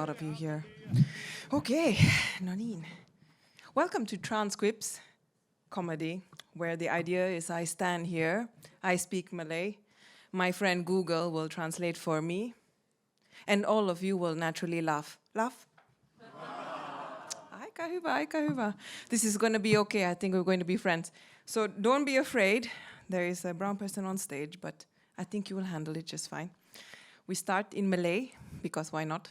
lot of you here. Okay, Nanin. Welcome to Transquips comedy, where the idea is I stand here, I speak Malay, my friend Google will translate for me, and all of you will naturally laugh. Laugh? Ay, kahuba. This is going to be okay. I think we're going to be friends. So don't be afraid. There is a brown person on stage, but I think you will handle it just fine. We start in Malay, because why not?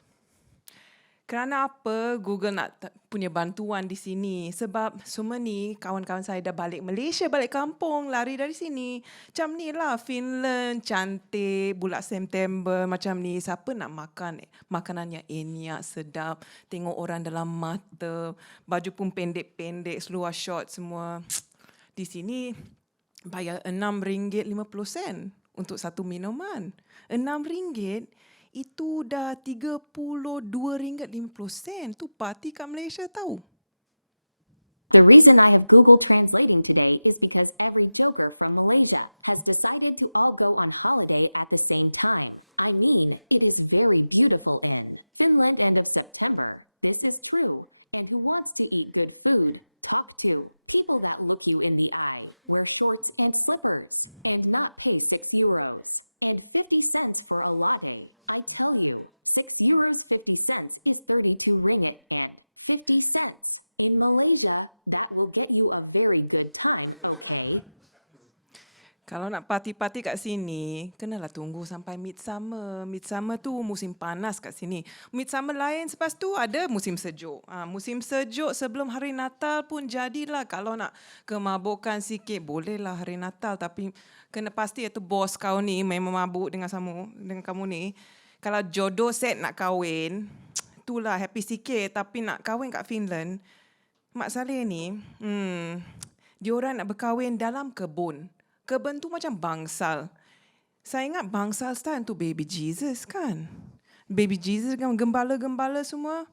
Kerana apa Google nak punya bantuan di sini? Sebab semua ni kawan-kawan saya dah balik Malaysia, balik kampung, lari dari sini. Macam ni lah, Finland, cantik, bulan September, macam ni. Siapa nak makan makanan yang enak, sedap, tengok orang dalam mata, baju pun pendek-pendek, seluar short semua. Di sini bayar RM6.50 untuk satu minuman. RM6 itu dah RM32.50. Tu parti kat Malaysia tahu. The reason I have Google translating today is because every joker from Malaysia has decided to all go on holiday at the same time. I mean, it is very beautiful in Finland end of September. This is true. And who wants to eat good food? Talk to people that look you in the eye, wear shorts and slippers, and not pay €6 and 50 cents for a latte. I tell you, €6 50 cents is 32 ringgit and 50 cents. In Malaysia, that will get you a very good time, okay? Kalau nak parti-parti kat sini, kenalah tunggu sampai midsummer. Midsummer tu musim panas kat sini. Midsummer lain, lepas tu ada musim sejuk. Musim sejuk sebelum hari Natal pun jadilah. Kalau nak kemabukan sikit, bolehlah hari Natal. Tapi kena pasti itu bos kau ni memang mabuk dengan kamu ni. Kalau jodoh set nak kahwin, itulah happy sikit. Tapi nak kahwin kat Finland, Mak Saleh ni, diorang nak berkahwin dalam kebun. Kebun tu macam bangsal. Saya ingat bangsal style tu baby Jesus kan? Baby Jesus dengan gembala-gembala semua.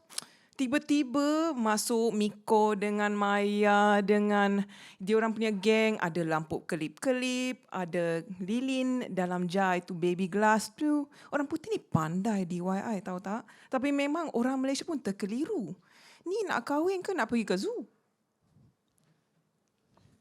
Tiba-tiba masuk Miko dengan Maya, dengan diorang punya geng. Ada lampu kelip-kelip, ada lilin dalam jar itu baby glass tu. Orang putih ni pandai DIY, tahu tak? Tapi memang orang Malaysia pun terkeliru. Ni nak kahwin ke nak pergi ke zoo?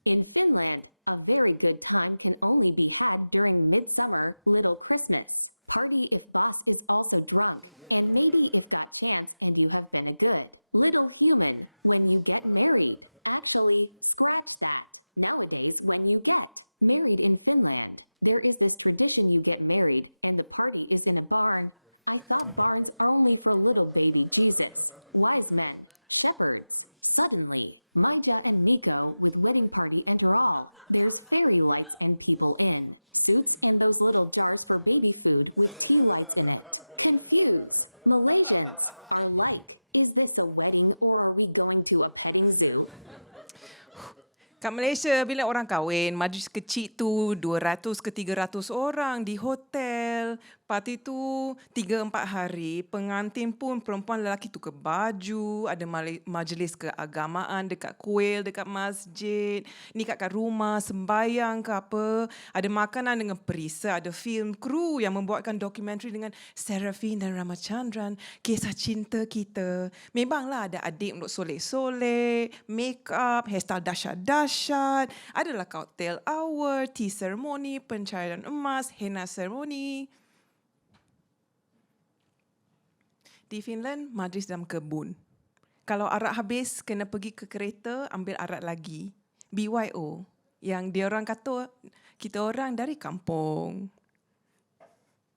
In Finland, a very good time can only be had during midsummer, little Christmas party if boss is also drunk, and maybe if got chance and you have been a good little human when you get married. Actually, scratch that. Nowadays, when you get married in Finland, there is this tradition you get married and the party is in a barn. I thought barns are only for little baby Jesus, wise men, shepherds. Suddenly, Maija and Miko with wedding party enter all. There's fairy lights and people in suits and those little jars for baby food with tea lights in it. Confuse. Malaysians are like, is this a wedding or are we going to a petting zoo? Kat Malaysia, bila orang kahwin, majlis kecil tu 200 ke 300 orang di hotel. Parti tu 3-4 hari. Pengantin pun perempuan lelaki tukar baju. Ada majlis keagamaan dekat kuil, dekat masjid. Nikah kat rumah, sembayang ke apa. Ada makanan dengan perisa. Ada film kru yang membuatkan dokumentari dengan Serafin dan Ramachandran. Kisah cinta kita. Memanglah ada adik untuk soleh-soleh, make up, hairstyle dahsyat-dahsyat. Adalah cocktail hour, tea ceremony, pencairan emas, henna ceremony. Di Finland, majlis dalam kebun. Kalau arak habis, kena pergi ke kereta, ambil arak lagi. BYO. Yang dia orang kata, kita orang dari kampung.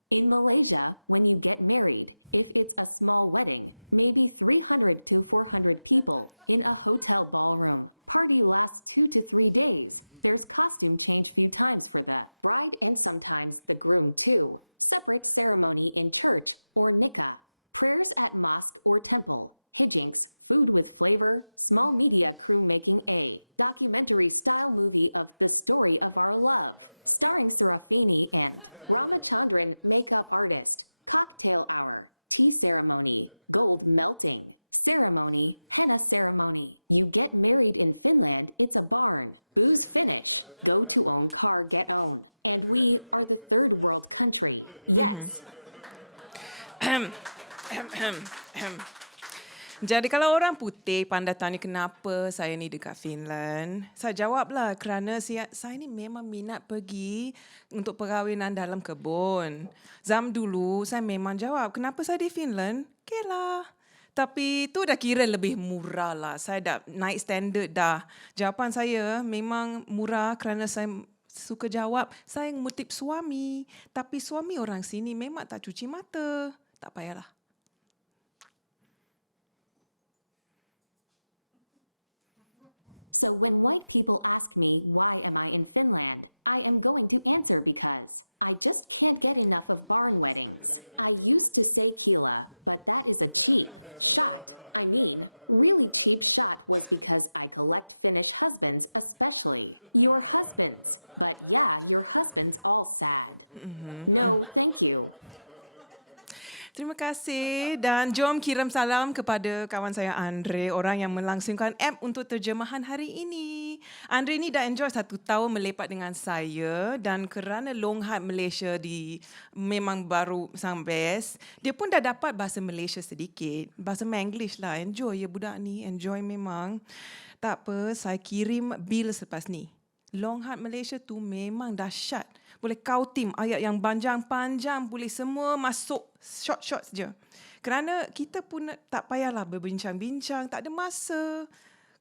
In Malaysia, when you get married, if it's a small wedding, maybe 300 to 400 people in a hotel ballroom. Party lasts 2 to 3 days. There's costume change few times for the bride and sometimes the groom too. Separate ceremony in church or nikah. Prayers at mosque or temple, hijinks, food with flavor, small media crew making a documentary-style movie of the story of our love, starring Serafini and Ramachandran makeup artist, cocktail hour, tea ceremony, gold melting, ceremony, henna ceremony. You get married in Finland, it's a barn. Booze finish, go to own car, get own. And we are the third world country. Yes. Jadi kalau orang putih pandai tanya kenapa saya ni dekat Finland, saya jawablah kerana saya ni memang minat pergi untuk perkahwinan dalam kebun. Zaman dulu saya memang jawab, kenapa saya di Finland? Okey lah. Tapi tu dah kira lebih murah lah. Saya dah naik standard dah. Jawapan saya memang murah kerana saya suka jawab, saya ngutip suami. Tapi suami orang sini memang tak cuci mata. Tak payahlah. So when white people ask me why am I in Finland, I am going to answer because I just can't get enough of barn weddings. I used to say Kila, but that is a cheap shot. I mean, really cheap shot was because I collect Finnish husbands, especially your husbands. But yeah, your husbands all sad. No, thank you. Terima kasih dan jom kirim salam kepada kawan saya Andre, orang yang melangsungkan app untuk terjemahan hari ini. Andre ni dah enjoy 1 tahun melepak dengan saya dan kerana long hard Malaysia memang baru sang best, dia pun dah dapat bahasa Malaysia sedikit. Bahasa Manglish lah, enjoy ya budak ni, enjoy memang. Tak apa, saya kirim bil selepas ni. Long hard Malaysia tu memang dahsyat. Boleh kau tim ayat yang panjang-panjang, boleh semua masuk short-short je. Kerana kita pun tak payahlah berbincang-bincang, tak ada masa.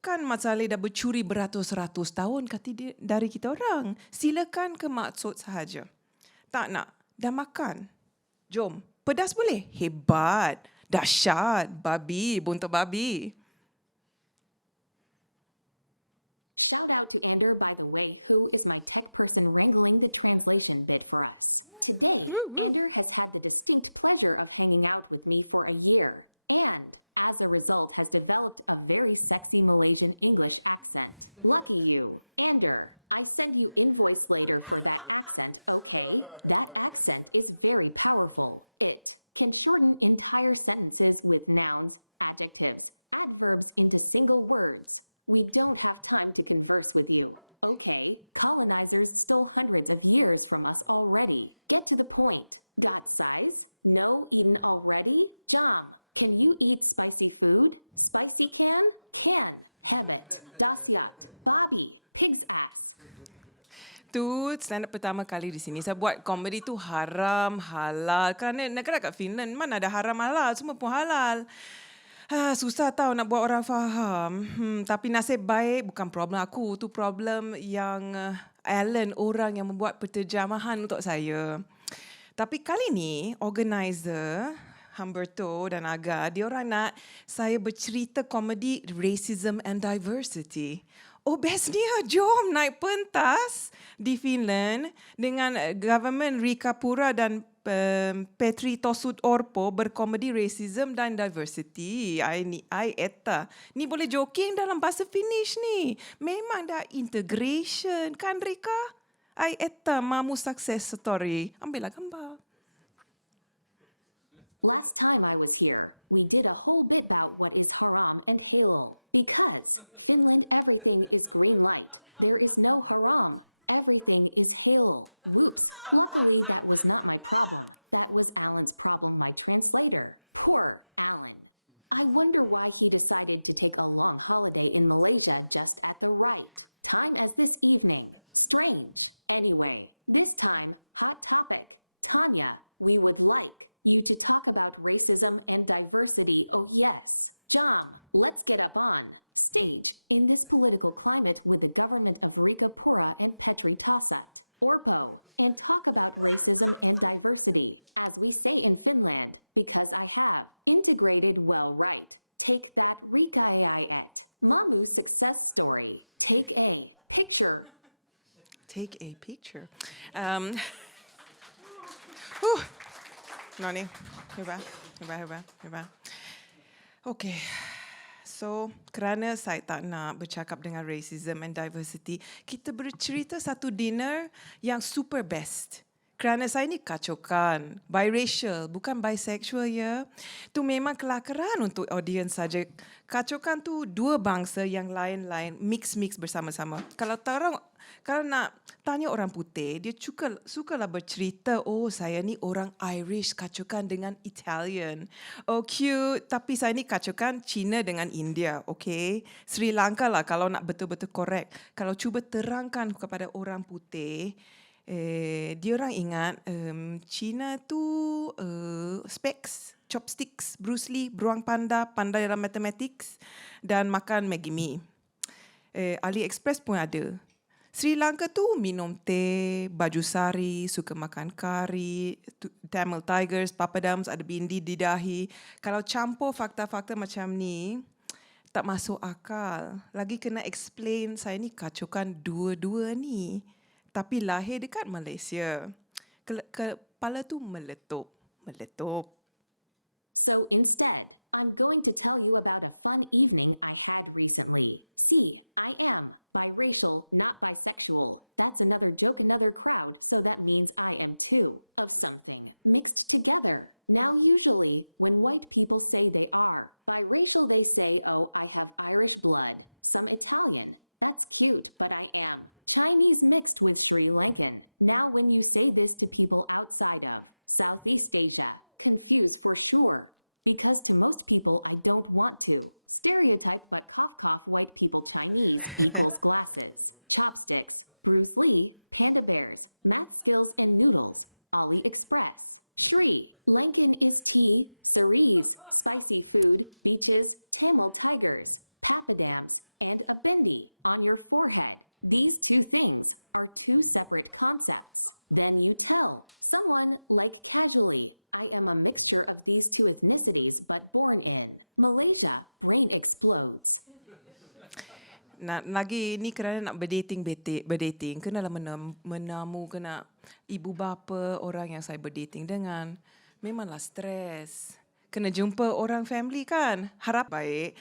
Kan Mat Saleh dah bercuri beratus-ratus tahun dari kita orang. Silakan ke maksud sahaja. Tak nak, dah makan. Jom, pedas boleh? Hebat, dahsyat, babi, buntut babi. Shout out to Ander, by the way, who is my tech person wrangling the translation bit for us. Today, Ander has had the distinct pleasure of hanging out with me for a year, and, as a result, has developed a very sexy Malaysian English accent. Lucky you. Ander, I send you invoice later for that accent, okay? That accent is very powerful. It can shorten entire sentences with nouns, adjectives, adverbs into single words. We don't have time to converse with you. Okay, colonizers stole hundreds of years from us already. Get to the point. Got size? No eaten already? Jam, can you eat spicy food? Spicy can? Can. Hebet. Dasyat. Bobby. Pig's ass. Tu stand up pertama kali di sini. Saya buat komedi tu haram, halal. Kerana negara kat Finland mana ada haram halal, semua pun halal. Susah tahu nak buat orang faham. Tapi nasib baik bukan problem aku. Tu problem yang Alan, orang yang membuat penterjemahan untuk saya. Tapi kali ni, organizer Humberto dan Aga, diorang nak saya bercerita komedi racism and diversity. Oh, bestnya, jom naik pentas di Finland dengan government Rika Pura dan Petri Tosud Orpo berkomedi racism dan diversity. I eta. Ni boleh joking dalam bahasa Finnish ni. Memang dah integration kan Rika? I eta mamu success story. Ambillah gambar. Last time I was here, we did a whole bit about what is haram and halal. Because Finland everything is green light. There is no haram. Everything is halal. Whoops. Luckily that was not my problem. That was Alan's problem, my translator. Poor Alan. I wonder why he decided to take a long holiday in Malaysia just at the right time as this evening. Strange. Anyway, this time, hot topic. Tania, we would like you to talk about racism and diversity. Oh yes. Jam, let's get up on stage in this political climate with the government of Rika Pura and Petri Tosut Orpo and talk about racism and diversity, as we say in Finland, because I have integrated well right. Take that Rika AI et. Mamu success story. Take a picture. Take a picture. Noni, Heba. Okay, so kerana saya tak nak bercakap dengan racism and diversity, kita bercerita satu dinner yang super best. Kerana saya ni kacokan, biracial, bukan bisexual ya. Tu memang kelakaran untuk audience saja. Kacokan tu dua bangsa yang lain-lain, mix bersama-sama. Kalau Kalau nak tanya orang putih, dia sukalah bercerita, oh saya ni orang Irish kacaukan dengan Italian. Oh cute, tapi saya ni kacaukan Cina dengan India, okay? Sri Lanka lah kalau nak betul-betul correct. Kalau cuba terangkan kepada orang putih, dia orang ingat Cina tu specs, chopsticks, Bruce Lee, beruang panda, pandai dalam mathematics dan makan Maggi mee. AliExpress pun ada. Sri Lanka tu minum teh, baju sari, suka makan kari, Tamil Tigers, papadums, ada bindi di dahi. Kalau campur fakta-fakta macam ni, tak masuk akal. Lagi kena explain saya ni kacaukan dua-dua ni. Tapi lahir dekat Malaysia. Kepala tu meletup. So instead, I'm going to tell you about a fun evening I had recently. See, I am biracial, not bisexual. That's another joke, another crowd, so that means I am too of something mixed together. Now, usually, when white people say they are biracial, they say, oh, I have Irish blood, some Italian. That's cute, but I am Chinese mixed with Sri Lankan. Now, when you say this to people outside of Southeast Asia, confused for sure. Because to most people, I don't want to stereotype, but cough, white people Chinese equals glasses, chopsticks, Bruce Lee, panda bears, math skills and noodles, AliExpress. Sri Lankan is tea, cerise, spicy food, beaches, Tamil tigers, papadams, and a bindi on your forehead. These two things are two separate concepts. Then you tell someone, like casually, I am a mixture of these two ethnicities but born in Malaysia, brain explodes. Lagi ni kerana nak berdating, kenalah menamu kena ibu bapa orang yang saya berdating dengan. Memanglah stres. Kena jumpa orang family kan, harap baik.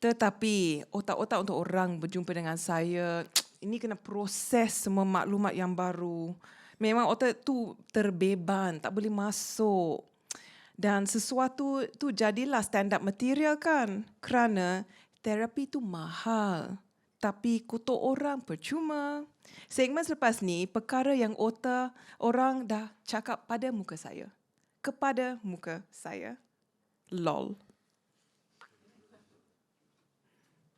Tetapi otak-otak untuk orang berjumpa dengan saya, ini kena proses semua maklumat yang baru. Memang otak tu terbeban, tak boleh masuk. Dan sesuatu tu jadilah stand up material kan. Kerana terapi tu mahal. Tapi kutuk orang percuma. Segmen selepas ni, perkara yang otak orang dah cakap pada muka saya. Kepada muka saya. LOL.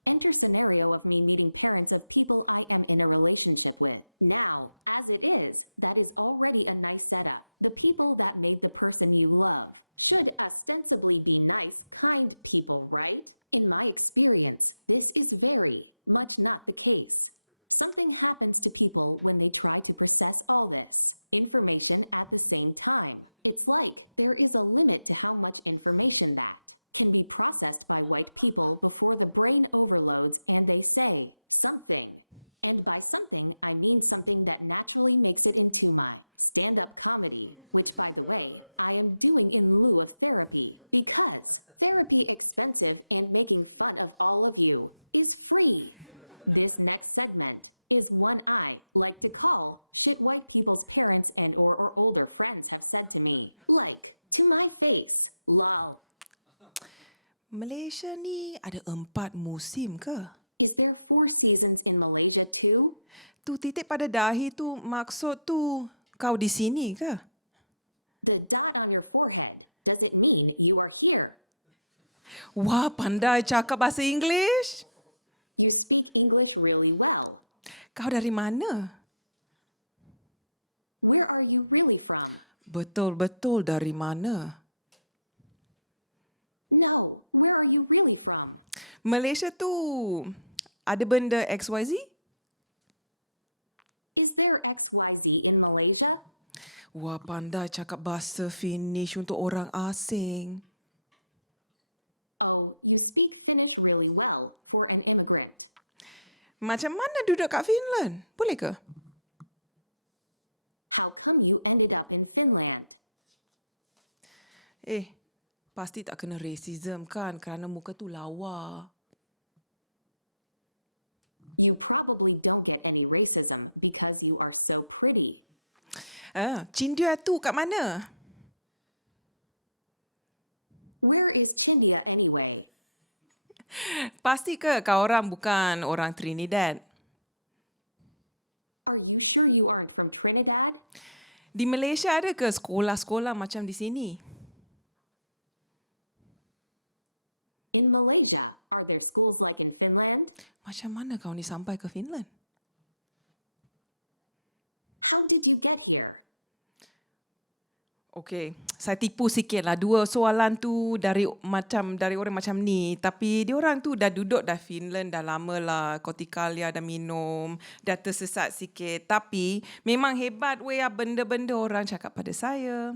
Enter scenario of me meeting parents of people I am in a relationship with. Now, as it is, that is already a nice setup. The people that made the person you love should ostensibly be nice, kind people, right? In my experience, this is very much not the case. Something happens to people when they try to process all this information at the same time. It's like there is a limit to how much information that can be processed by white people before the brain overloads and they say something. And by something, I mean something that naturally makes it into my stand-up comedy, which, by the way, I am doing in lieu of therapy, because therapy expensive and making fun of all of you is free. This next segment is one I like to call shit white people's parents and or older friends have said to me, like, to my face, lol. Malaysia ni ada 4 musim ke? Is there 4 seasons in Malaysia too? Tu titik pada dahi tu maksud tu kau di sini ke? The dot on your forehead, does it mean you are here? Wah, pandai cakap bahasa English. You speak English really well. Kau dari mana? Where are you really from? Betul-betul dari mana? No, where are you really from? Malaysia tu ada benda XYZ? Is there XYZ in Malaysia? Wah, pandai cakap bahasa Finnish untuk orang asing. Oh, you speak Finnish really well for an immigrant. Macam mana duduk kat Finland? Boleh ke? How come you ended up in Finland? Pasti tak kena racism kan kerana muka tu lawa. You probably don't get any racism because you are so pretty. Cindia tu kat mana? Where is Chindia anyway? Pasti ke kau orang bukan orang Trinidad? Are you sure you aren't from Trinidad? Di Malaysia ada ke sekolah-sekolah macam di sini? In Malaysia, are there schools like in Finland? Macam mana kau ni sampai ke Finland? How did you get here? Okey, saya tipu sikit lah. Dua soalan tu dari orang macam ni. Tapi diorang tu dah duduk dah Finland dah lama lah. Kotikalia dah minum, dah tersesat sikit. Tapi memang hebat benda-benda orang cakap pada saya.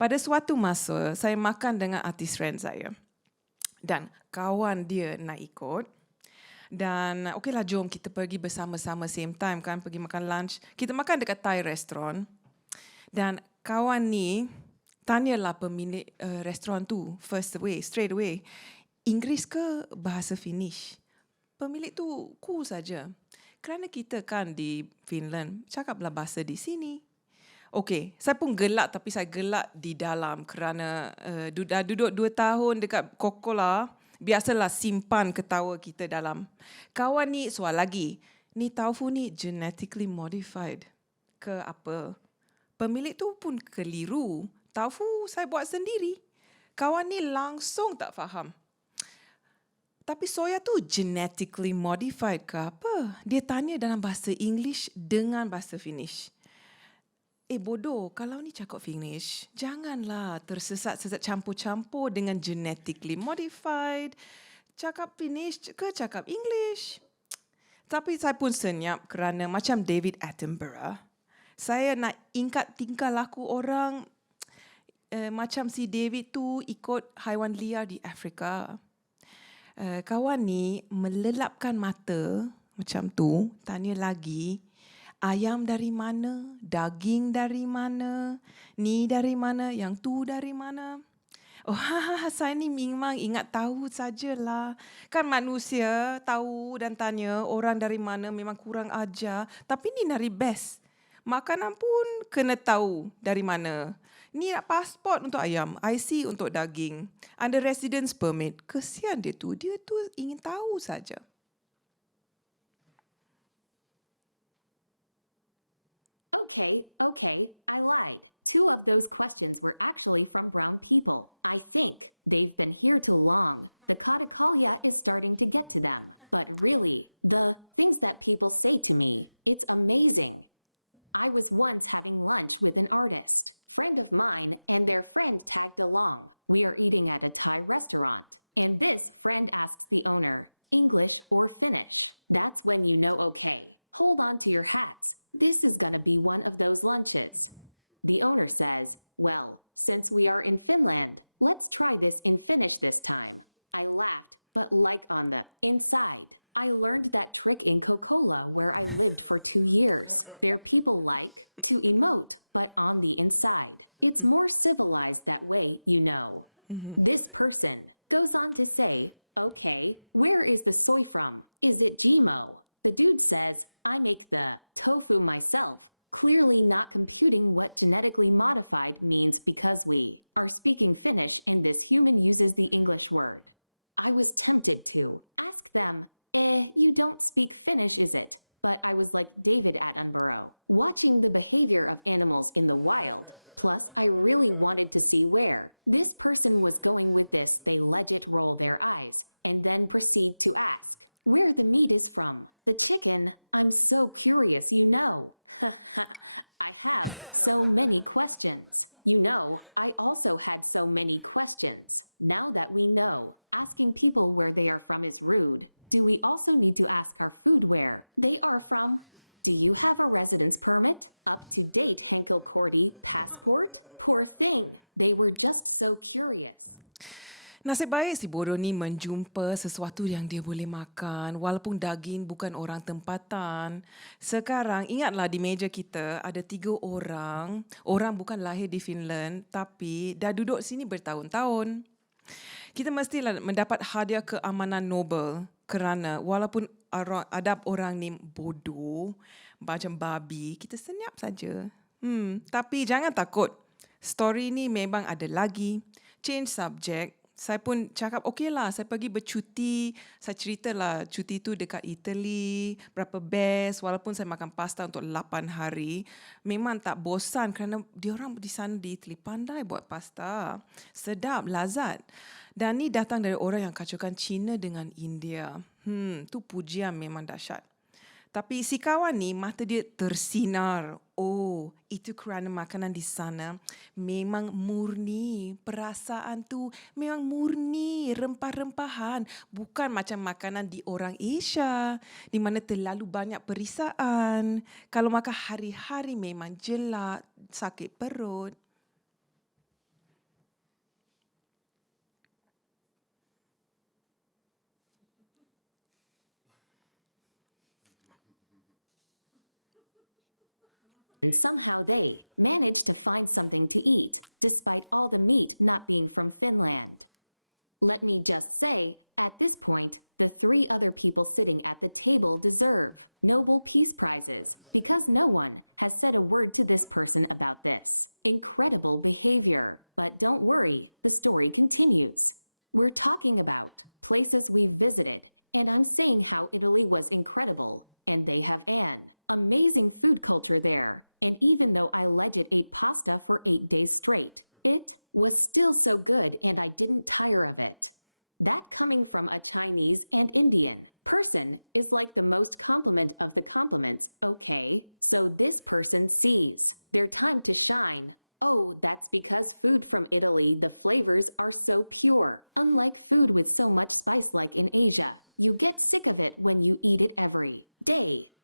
Pada suatu masa, saya makan dengan artis friend saya. Dan kawan dia nak ikut. Dan okeylah jom kita pergi bersama-sama same time kan. Pergi makan lunch. Kita makan dekat Thai restaurant. Dan kawan ni tanyalah pemilik restoran tu straight away. Inggeris ke bahasa Finnish? Pemilik tu cool saja. Kerana kita kan di Finland, cakaplah bahasa di sini. Okey, saya pun gelak tapi saya gelak di dalam kerana dah duduk 2 tahun dekat Kokola. Biasalah simpan ketawa kita dalam. Kawan ni soal lagi. Ni taufu ni genetically modified ke apa? Pemilik tu pun keliru. Taufu saya buat sendiri. Kawan ni langsung tak faham. Tapi soya tu genetically modified ke apa? Dia tanya dalam bahasa English dengan bahasa Finnish. Bodoh, kalau ni cakap Finnish, janganlah tersesat-sesat campur-campur dengan genetically modified. Cakap Finnish ke cakap English? Tapi saya pun senyap kerana macam David Attenborough. Saya nak ingkat tingkah laku orang macam si David tu ikut haiwan liar di Afrika. Kawan ni melelapkan mata macam tu, tanya lagi, ayam dari mana, daging dari mana, ni dari mana, yang tu dari mana. Saya ni memang ingat tahu sajalah. Kan manusia tahu dan tanya orang dari mana memang kurang ajar. Tapi ni nari best. Makanan pun kena tahu dari mana. Ni nak pasport untuk ayam, IC untuk daging. Ada residence permit. Kesian dia tu ingin tahu saja. Okay, I lied. 2 of those questions were actually from brown people. I think they've been here too long. The Katakalia is starting to get to them. But really, the things that people say to me, it's amazing. I was once having lunch with an artist, friend of mine, and their friend tagged along. We are eating at a Thai restaurant. And this friend asks the owner, English or Finnish? That's when you know, okay, hold on to your hats. This is gonna be one of those lunches. The owner says, well, since we are in Finland, let's try this in Finnish this time. I laughed, but like on the inside. I learned that trick in Coca-Cola where I lived for 2 years. Their people like to emote, but on the inside. It's more civilized that way, you know. This person goes on to say, okay, where is the soy from? Is it GMO? The dude says, I make the tofu myself, clearly not computing what genetically modified means because we are speaking Finnish and this human uses the English word. I was tempted to ask them, you don't speak Finnish, is it? But I was like David Attenborough, watching the behavior of animals in the wild. Plus, I really wanted to see where this person was going with this. They legit roll their eyes and then proceed to ask where the meat is from. The chicken, I'm so curious, you know. I have so many questions. You know, I also had so many questions. Now that we know, asking people where they are from is rude. Do we also need to ask our food where they are from? Do you have a residence permit? Up-to-date Henkel Cordy passport? Poor thing. They were just so curious. Nasib baik si bodoh ni menjumpa sesuatu yang dia boleh makan walaupun daging bukan orang tempatan. Sekarang ingatlah di meja kita ada 3 orang. Orang bukan lahir di Finland tapi dah duduk sini bertahun-tahun. Kita mestilah mendapat hadiah keamanan Nobel kerana walaupun adab orang ni bodoh, macam babi, kita senyap saja. Tapi jangan takut. Story ni memang ada lagi. Change subject. Saya pun cakap, okey lah, saya pergi bercuti. Saya ceritalah cuti tu dekat Italy, berapa best. Walaupun saya makan pasta untuk 8 hari, memang tak bosan kerana diorang di sana di Italy pandai buat pasta. Sedap, lazat. Dan ni datang dari orang yang kacaukan China dengan India. Tu pujian memang dahsyat. Tapi si kawan ni mata dia tersinar. Oh, itu kerana makanan di sana memang murni. Perasaan tu memang murni, rempah-rempahan. Bukan macam makanan di orang Asia, di mana terlalu banyak perisaan. Kalau makan hari-hari memang jelak, sakit perut. And somehow they managed to find something to eat, despite all the meat not being from Finland. Let me just say, at this point, the 3 other people sitting at the table deserve Nobel Peace Prizes, because no one has said a word to this person about this incredible behavior. But don't worry, the story continues. We're talking about places we've visited, and I'm saying how Italy was incredible, and they have an amazing food culture there. And even though I legit ate pasta for 8 days straight, it was still so good and I didn't tire of it. That coming from a Chinese and Indian person is like the most compliment of the compliments, okay? So this person sees their time to shine. Oh, that's because food from Italy, the flavors are so pure. Unlike food with so much spice like in Asia, you get sick of it when you eat it every day.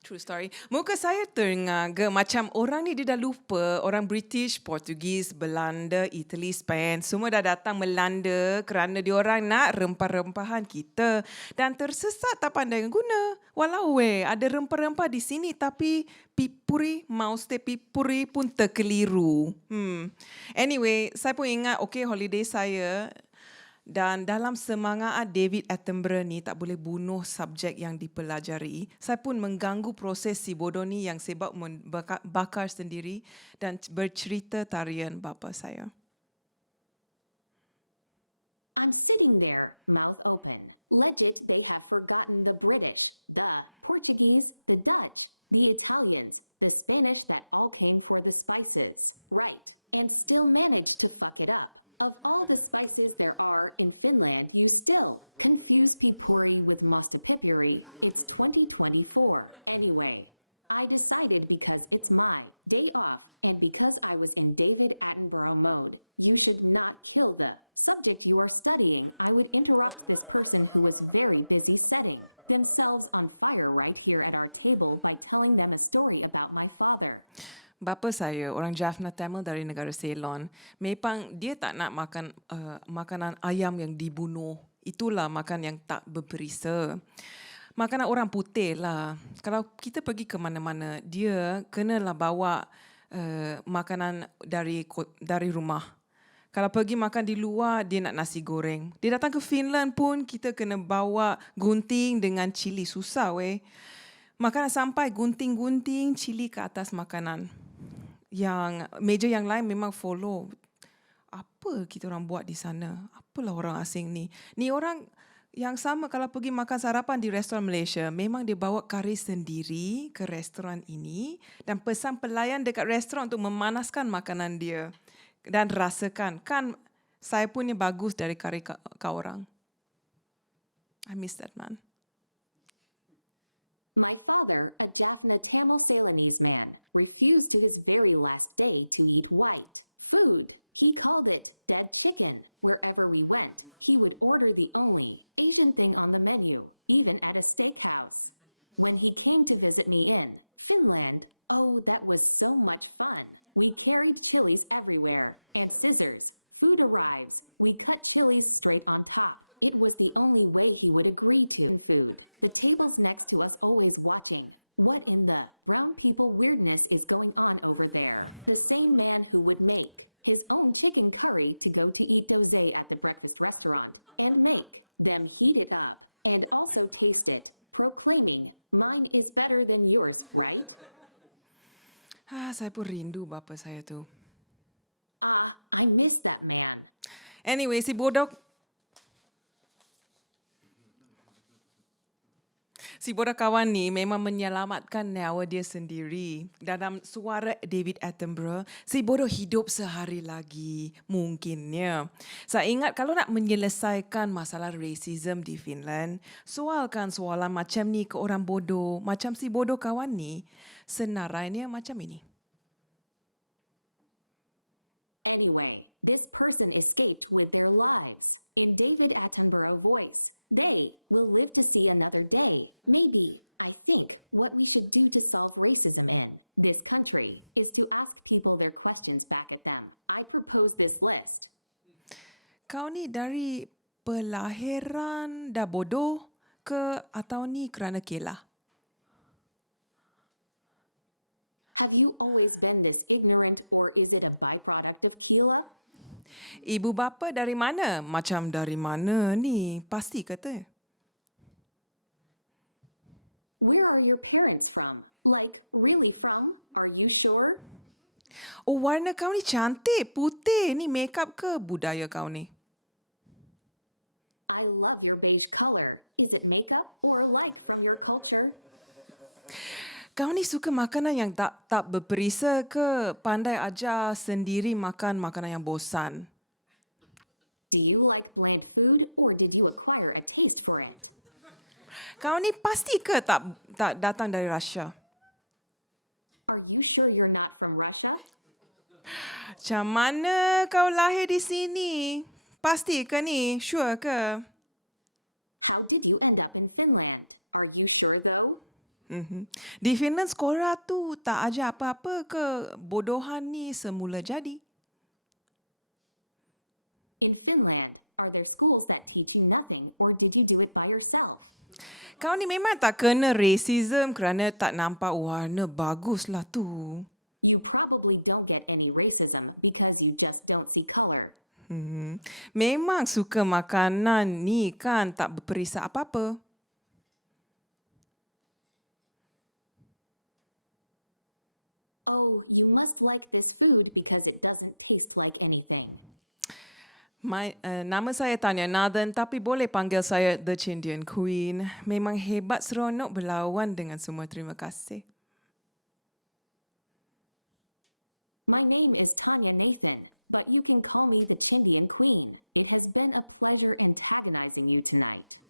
True story. Muka saya ternganga macam orang ni dia dah lupa. Orang British, Portugis, Belanda, Italy, Spain semua dah datang melanda kerana diorang nak rempah-rempahan kita. Dan tersesat tak pandai guna. Walau ada rempah-rempah di sini tapi pipuri, mauste pipuri pun terkeliru. Anyway, saya pun ingat holiday saya. Dan dalam semangat David Attenborough ni tak boleh bunuh subjek yang dipelajari, saya pun mengganggu proses si bodoh ni yang sebab membakar sendiri dan bercerita tarian bapa saya. I'm sitting there, mouth open. Legit, they have forgotten the British, the Portuguese, the Dutch, the Italians, the Spanish that all came for the spices. Right. And still managed to fuck it up. Of all the spices there are in Finland, you still confuse pipuri with mustapipuri. It's 2024. Anyway, I decided because it's my day off and because I was in David Attenborough mode, you should not kill the subject you are studying. I would interrupt this person who was very busy setting themselves on fire right here at our table by telling them a story about my father. Bapa saya, orang Jaffna Tamil dari negara Ceylon, memang dia tak nak makan makanan ayam yang dibunuh. Itulah makan yang tak berperisa. Makanan orang putih lah. Kalau kita pergi ke mana-mana, dia kenalah bawa makanan dari rumah. Kalau pergi makan di luar, dia nak nasi goreng. Dia datang ke Finland pun, kita kena bawa gunting dengan cili. Susah Makanan sampai gunting-gunting cili ke atas makanan. Yang meja yang lain memang follow. Apa kita orang buat di sana? Apalah orang asing ni. Ni orang yang sama kalau pergi makan sarapan di restoran Malaysia, memang dia bawa kari sendiri ke restoran ini dan pesan pelayan dekat restoran untuk memanaskan makanan dia. Dan rasakan, kan saya punya bagus dari kari kau orang. I miss that man. My father, a Jaffna Tamil Ceylonese man, refused to his very last day to eat white food. He called it dead chicken. Wherever we went, he would order the only Asian thing on the menu, even at a steakhouse. When he came to visit me in Finland, oh, that was so much fun. We carried chilies everywhere, and scissors. Food arrives, we cut chilies straight on top. It was the only way he would agree to food. The tables next to us always watching. What in the brown people weirdness is going on over there? The same man who would make his own chicken curry to go to eat doze at the breakfast restaurant and make them heat it up and also taste it, proclaiming, mine is better than yours, right? Saya pun rindu bapa saya tu. I miss that man. Anyway, si bodoh kawan ni memang menyelamatkan nyawa dia sendiri. Dalam suara David Attenborough, si bodoh hidup sehari lagi, mungkinnya. Saya ingat kalau nak menyelesaikan masalah racism di Finland, soalkan soalan macam ni ke orang bodoh, macam si bodoh kawan ni, senarainya macam ini. Anyway, this person escaped with their lives. In David Attenborough voice, they will live to see another day. Maybe, I think, what we should do to solve racism in this country is to ask people their questions back at them. I propose this list. Kau ni dari pelahiran dah bodoh ke atau ni kerana kelah? Have you always been this ignorant or is it a byproduct of Keela? Ibu bapa dari mana? Macam dari mana ni? Pasti kata. Where are your parents from? Like, really from? Are you sure? Oh, warna kau ni cantik, putih. Ni makeup ke budaya kau ni? I love your beige color. Is it makeup or like from your culture? Kau ni suka makanan yang tak berperisa ke pandai ajar sendiri makan makanan yang bosan? Do you like bland food or did you acquire a taste for it? Kau ni pasti ke tak datang dari Russia? Are you sure you're not from Russia? Macam mana kau lahir di sini? Pasti ke ni? Sure ke? How did you end up in Finland? Are you sure though? Di Finland sekolah tu tak ajar apa-apa ke bodohan ni semula jadi? In Finland, are there schools that teach you nothing or did you do it by yourself? Kau ni memang tak kena racism kerana tak nampak warna bagus lah tu. You probably don't get any racism because you just don't see color. Memang suka makanan ni kan tak berperisa apa-apa. Oh, you must like this food because it doesn't taste like anything. Nama saya Tania Nathan tapi boleh panggil saya The Chindian Queen. Memang hebat seronok berlawan dengan semua. Terima kasih. My name is Tanya Nathan, but you can call me the Chindian Queen. It has been a pleasure antagonizing you tonight.